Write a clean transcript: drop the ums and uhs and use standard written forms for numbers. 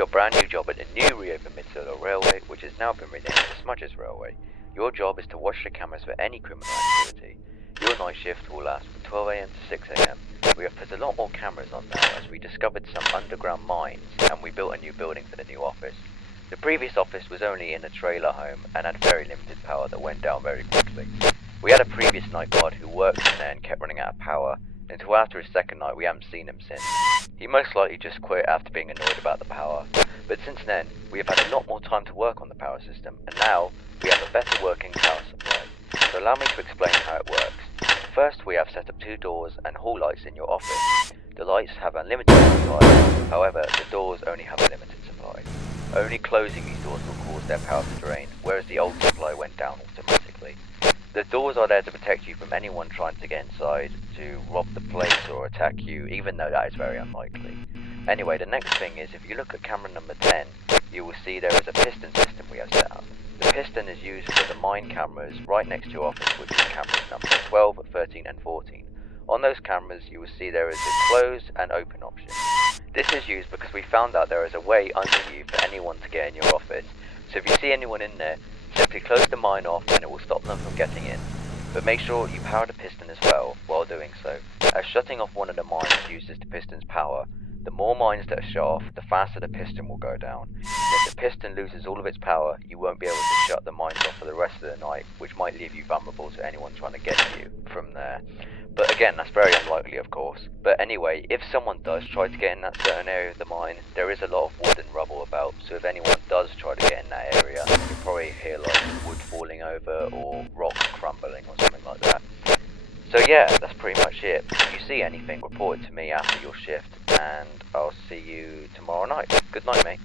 your brand new job at the new reopened Midfield Railway, which has now been renamed the Smudgers Railway. Your job is to watch the cameras for any criminal activity. Your night shift will last from 12 AM to 6 AM. We have put a lot more cameras on now as we discovered some underground mines and we built a new building for the new office. The previous office was only in a trailer home and had very limited power that went down very quickly. We had a previous night guard who worked in there and kept running out of power. Until after his second night we haven't seen him since. He most likely just quit after being annoyed about the power. But since then, we have had a lot more time to work on the power system, and now we have a better working power supply. So allow me to explain how it works. First, we have set up 2 doors and hall lights in your office. The lights have unlimited supply, however, the doors only have a limited supply. Only closing these doors will cause their power to drain, whereas the old supply went down automatically. The doors are there to protect you from anyone trying to get inside, to rob the place or attack you, even though that is very unlikely. Anyway, the next thing is, if you look at camera number 10, you will see there is a piston system we have set up. The piston is used for the mine cameras right next to your office, which is cameras number 12, 13 and 14. On those cameras you will see there is a close and open option. This is used because we found out there is a way under you for anyone to get in your office, so if you see anyone in there, simply close the mine off and it will stop them from getting in. But make sure you power the piston as well while doing so, as shutting off one of the mines uses the piston's power. The more mines that are shut off, the faster the piston will go down. And if the piston loses all of its power, you won't be able to shut the mines off for the rest of the night, which might leave you vulnerable to anyone trying to get to you from there. But again, that's very unlikely, of course. But anyway, if someone does try to get in that certain area of the mine, there is a lot of wood and rubble about, so if anyone does try to get in that area, you'll probably hear like wood falling over or rocks crumbling or something like that. So yeah, that's pretty much it. If you see anything, report it to me after your shift, and I'll see you tomorrow night. Good night, mate.